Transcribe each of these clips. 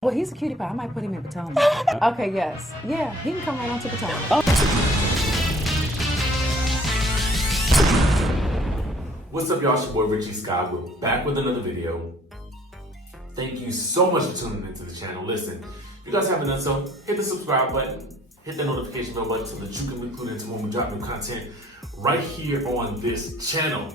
Well, he's a cutie pie. I might put him in Potomac. Okay, yes. Yeah, he can come right on to Potomac. What's up, y'all? It's your boy Richie Scott. We're back with another video. Thank you so much for tuning into the channel. Listen, if you guys haven't done so, hit the subscribe button, hit the notification bell button so that you can be included into when we drop new content right here on this channel.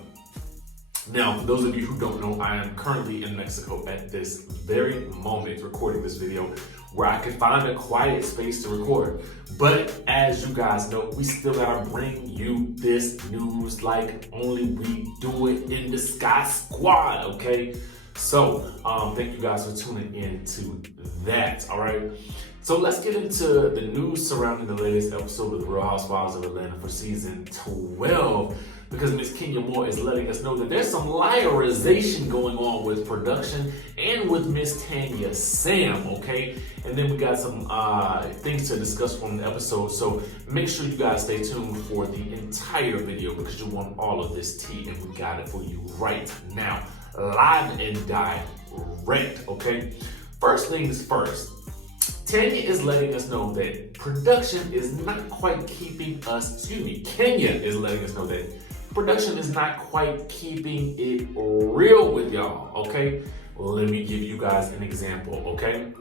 Now, for those of you who don't know, I am currently in Mexico at this very moment recording this video where I could find a quiet space to record. But as you guys know, we still gotta bring you this news like only we do it in the Sky Squad, okay? So, thank you guys for tuning in to that, all right? So let's get into the news surrounding the latest episode of the Real Housewives of Atlanta for season 12. Because Miss Kenya Moore is letting us know that there's some liarization going on with production and with Miss Tanya Sam, okay? And then we got some things to discuss from the episode, so make sure you guys stay tuned for the entire video because you want all of this tea, and we got it for you right now, live and direct, okay? First things first, Tanya is letting us know that production is not quite keeping us, Kenya is letting us know that production is not quite keeping it real with y'all, okay? Let me give you guys an example, okay?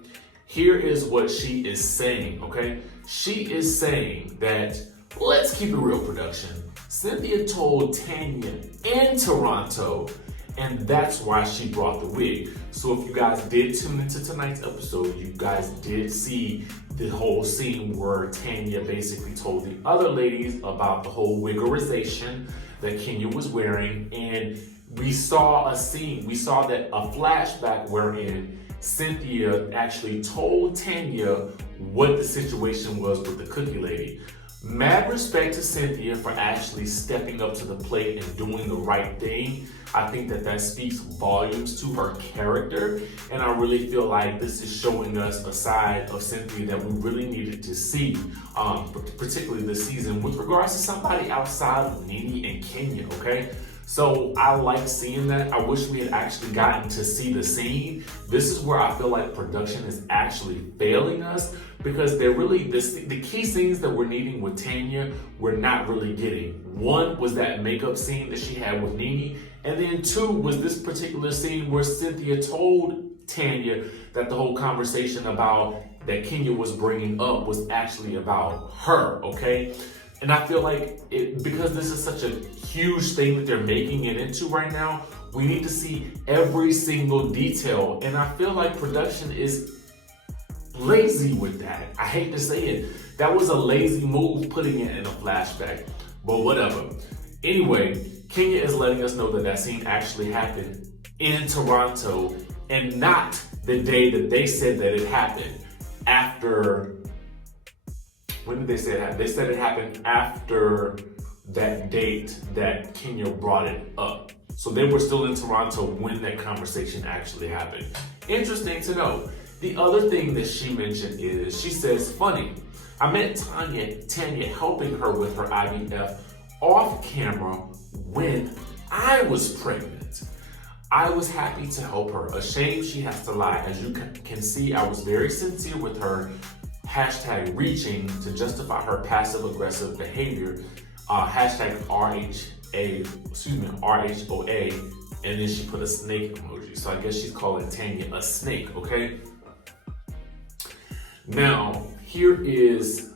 Here is what she is saying, okay? She is saying that, let's keep it real, production. Cynthia told Tanya in Toronto, and that's why she brought the wig. So if you guys did tune into tonight's episode, you guys did see the whole scene where Tanya basically told the other ladies about the whole wiggerization that Kenya was wearing, and we saw a scene, we saw that a flashback wherein Cynthia actually told Tanya what the situation was with the cookie lady. Mad respect to Cynthia for actually stepping up to the plate and doing the right thing. I think that speaks volumes to her character, and I really feel like this is showing us a side of Cynthia that we really needed to see, particularly this season, with regards to somebody outside of Nene and Kenya, okay? So I like seeing that. I wish we had actually gotten to see the scene. This is where I feel like production is actually failing us, because they're really, the key scenes that we're needing with Tanya, we're not really getting. One was that makeup scene that she had with Nene, and then two was this particular scene where Cynthia told Tanya that the whole conversation about that Kenya was bringing up was actually about her, okay? And I feel like because this is such a huge thing that they're making it into right now, we need to see every single detail. And I feel like production is lazy with that. I hate to say it. That was a lazy move putting it in a flashback, but whatever. Anyway, Kenya is letting us know that scene actually happened in Toronto and not the day that they said that it happened. After, when did they say it happened? They said it happened after that date that Kenya brought it up. So they were still in Toronto when that conversation actually happened. Interesting to know. The other thing that she mentioned is, she says, funny, I met Tanya helping her with her IVF off camera when I was pregnant. I was happy to help her. Ashamed she has to lie. As you can see, I was very sincere with her. Hashtag reaching to justify her passive aggressive behavior. Hashtag RHOA, and then she put a snake emoji. So I guess she's calling Tanya a snake, okay? Now, here is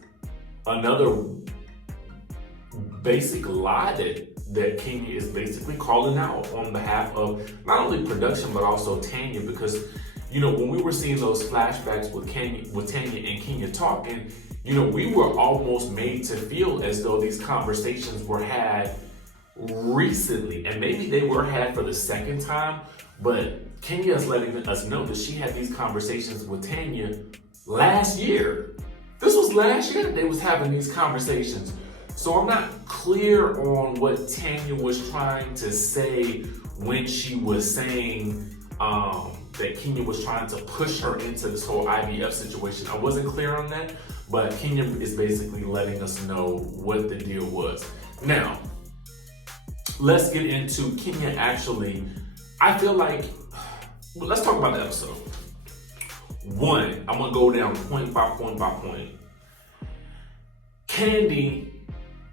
another basic lie that Kenya is basically calling out on behalf of not only production but also Tanya, because you know, when we were seeing those flashbacks with Tanya and Kenya talking, you know, we were almost made to feel as though these conversations were had recently, and maybe they were had for the second time, but Kenya is letting us know that she had these conversations with Tanya last year. This was last year that they was having these conversations. So I'm not clear on what Tanya was trying to say when she was saying that Kenya was trying to push her into this whole IVF situation. I wasn't clear on that, but Kenya is basically letting us know what the deal was. Now, let's get into Kenya actually. I feel like, let's talk about the episode. One, I'm gonna go down point by point by point. Kandi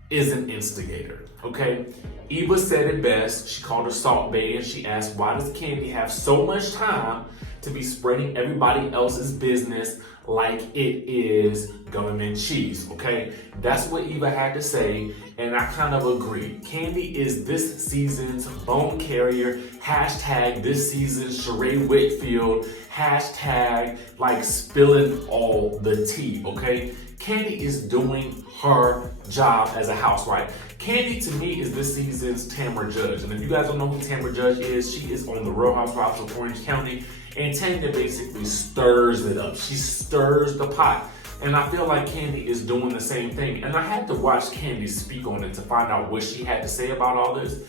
is an instigator, okay? Eva said it best. She called her Salt Bae and she asked, why does Kandi have so much time to be spreading everybody else's business like it is government cheese, okay? That's what Eva had to say, and I kind of agree. Kandi is this season's bone carrier, hashtag this season's Sheree Whitfield, hashtag like spilling all the tea, okay? Kandi is doing her job as a housewife. Kandi, to me, is this season's Tamra Judge. And if you guys don't know who Tamra Judge is, she is on the Real Housewives of Orange County. And Tanya basically stirs it up. She stirs the pot. And I feel like Kandi is doing the same thing. And I had to watch Kandi speak on it to find out what she had to say about all this.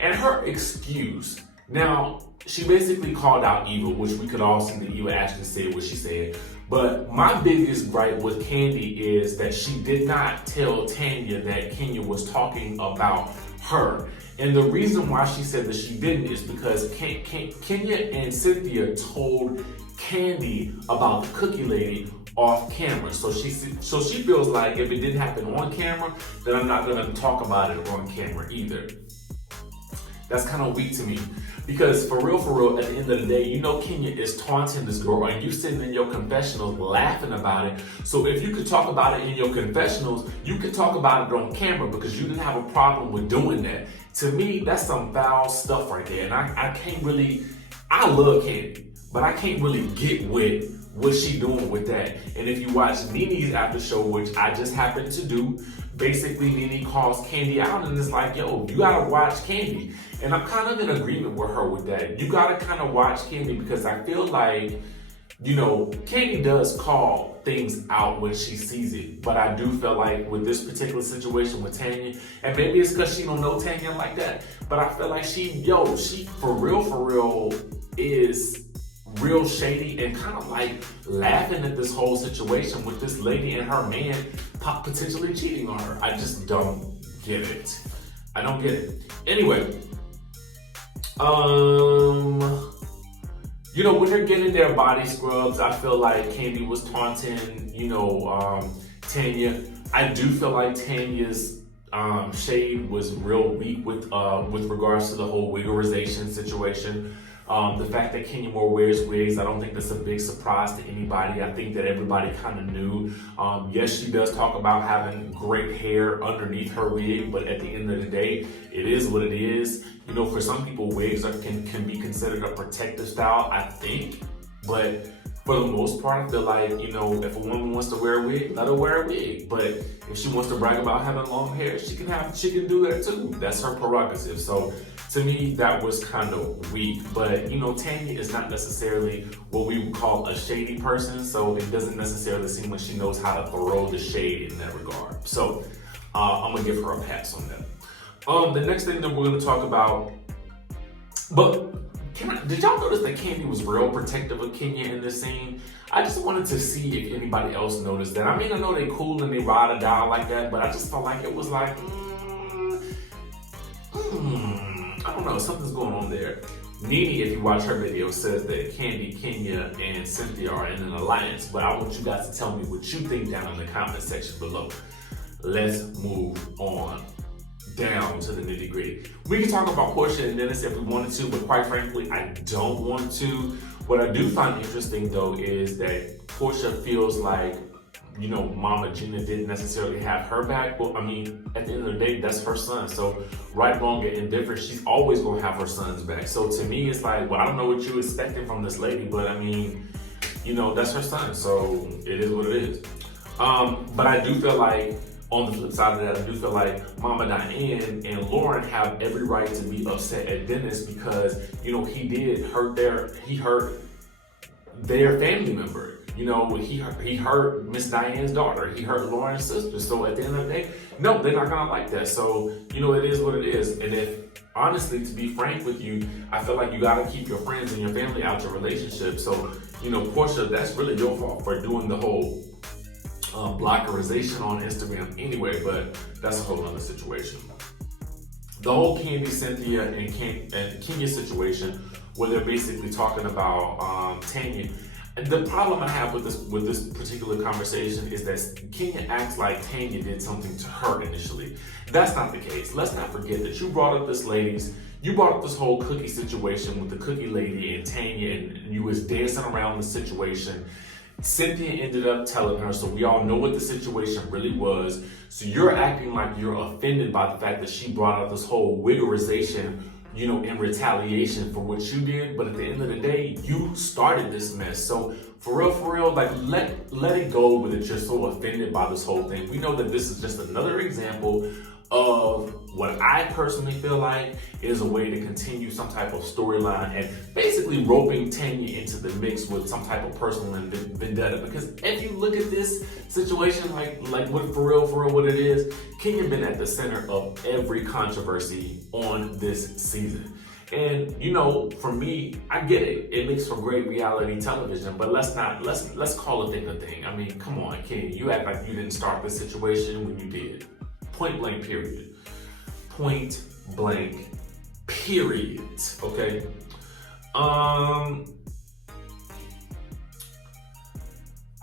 And her excuse. Now, she basically called out Eva, which we could all see that Eva actually said what she said. But my biggest gripe with Kandi is that she did not tell Tanya that Kenya was talking about her. And the reason why she said that she didn't is because Kenya and Cynthia told Kandi about the cookie lady off camera. So she feels like if it didn't happen on camera, then I'm not gonna talk about it on camera either. That's kind of weak to me. Because for real, at the end of the day, you know Kenya is taunting this girl and you sitting in your confessionals laughing about it. So if you could talk about it in your confessionals, you could talk about it on camera because you didn't have a problem with doing that. To me, that's some foul stuff right there. And I can't really, I love Kandi, but I can't really get with what she doing with that. And if you watch Nene's after show, which I just happened to do, basically Nene calls Kandi out and it's like, yo, you gotta watch Kandi. And I'm kind of in agreement with her with that. You gotta kind of watch Kandi because I feel like, you know, Kandi does call things out when she sees it. But I do feel like with this particular situation with Tanya, and maybe it's because she don't know Tanya like that, but I feel like she for real is real shady and kind of like laughing at this whole situation with this lady and her man potentially cheating on her. I just don't get it. I don't get it. Anyway, you know, when they're getting their body scrubs, I feel like Kandi was taunting, you know, Tanya. I do feel like Tanya's shade was real weak with regards to the whole wiggerization situation. The fact that Kenya Moore wears wigs, I don't think that's a big surprise to anybody. I think that everybody kind of knew. Yes, she does talk about having great hair underneath her wig, but at the end of the day, it is what it is. You know, for some people, wigs can be considered a protective style, I think. But for the most part, I feel like, you know, if a woman wants to wear a wig, let her wear a wig. But if she wants to brag about having long hair, she can do that too. That's her prerogative. So to me, that was kind of weak. But, you know, Tanya is not necessarily what we would call a shady person. So it doesn't necessarily seem like she knows how to throw the shade in that regard. So I'm going to give her a pass on that. The next thing that we're going to talk about, but did y'all notice that Kandi was real protective of Kenya in this scene? I just wanted to see if anybody else noticed that. I mean, I know they cool and they ride or die like that, but I just felt like it was like, I don't know, something's going on there. Nene, if you watch her video, says that Kandi, Kenya, and Cynthia are in an alliance, but I want you guys to tell me what you think down in the comment section below. Let's move on down to the nitty gritty. We can talk about Porsha and Dennis if we wanted to, but quite frankly, I don't want to. What I do find interesting though is that Porsha feels like, you know, Mama Gina didn't necessarily have her back. Well, I mean, at the end of the day, that's her son. So right, wrong, and indifferent, she's always gonna have her son's back. So to me, it's like, well, I don't know what you're expecting from this lady, but I mean, you know, that's her son. So it is what it is. But I do feel like, on the flip side of that, I do feel like Mama Diane and Lauren have every right to be upset at Dennis because, you know, he hurt their family member. You know, he hurt Miss Diane's daughter. He hurt Lauren's sister. So at the end of the day, no, they're not gonna like that. So, you know, it is what it is. And if, honestly, to be frank with you, I feel like you gotta keep your friends and your family out your relationship. So, you know, Porsha, that's really your fault for doing the whole blockerization on Instagram anyway, but that's a whole other situation. The whole Kandi, Cynthia, and Kenya situation, where they're basically talking about Tanya, the problem I have with this particular conversation is that Kenya acts like Tanya did something to her initially. That's not the case. Let's not forget that you brought up this whole cookie situation with the cookie lady and Tanya, and you was dancing around the situation. Cynthia ended up telling her, so we all know what the situation really was. So you're acting like you're offended by the fact that she brought up this whole wiggerization, in retaliation for what you did. But at the end of the day, you started this mess. So for real, like let it go with it. You're so offended by this whole thing. We know that this is just another example of what I personally feel like is a way to continue some type of storyline and basically roping Tanya into the mix with some type of personal vendetta. Because if you look at this situation, like what for real what it is, Kenya been at the center of every controversy on this season. And for me, I get it. It makes for great reality television, but let's call a thing a thing. I mean, come on, Kenya, you act like you didn't start this situation when you did. Point blank, period. Point blank, period. Okay. I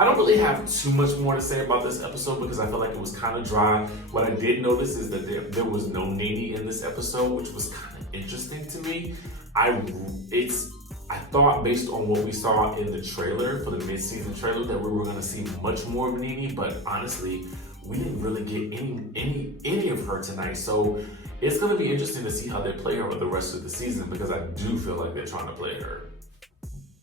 don't really have too much more to say about this episode because I feel like it was kind of dry. What I did notice is that there was no Nene in this episode, which was kind of interesting to me. I thought based on what we saw in the trailer for the mid-season trailer that we were going to see much more of Nene, but honestly, we didn't really get any of her tonight. So it's going to be interesting to see how they play her for the rest of the season because I do feel like they're trying to play her.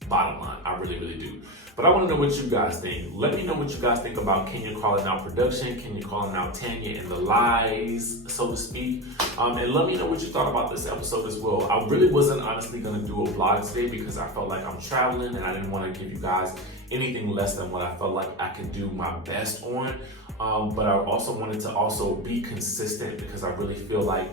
Bottom line, I really do. But I want to know what you guys think. Let me know what you guys think about Kenya calling out production, Kenya calling out Tanya and the lies, so to speak. And let me know what you thought about this episode as well. I really wasn't honestly going to do a vlog today because I felt like I'm traveling and I didn't want to give you guys anything less than what I felt like I could do my best on. But I also wanted to be consistent because I really feel like,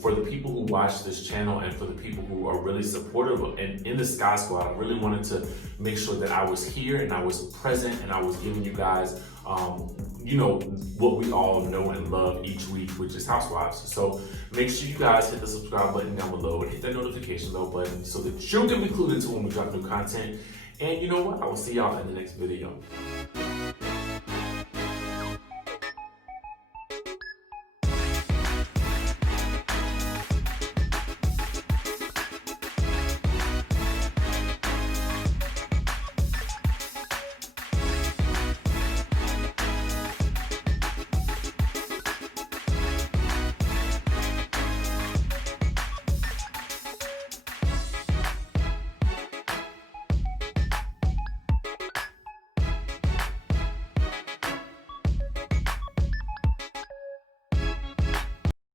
for the people who watch this channel and for the people who are really supportive and in the Sky Squad, I really wanted to make sure that I was here and I was present and I was giving you guys, what we all know and love each week, which is Housewives. So make sure you guys hit the subscribe button down below and hit that notification bell button so that you'll get included to when we drop new content. And you know what? I will see y'all in the next video.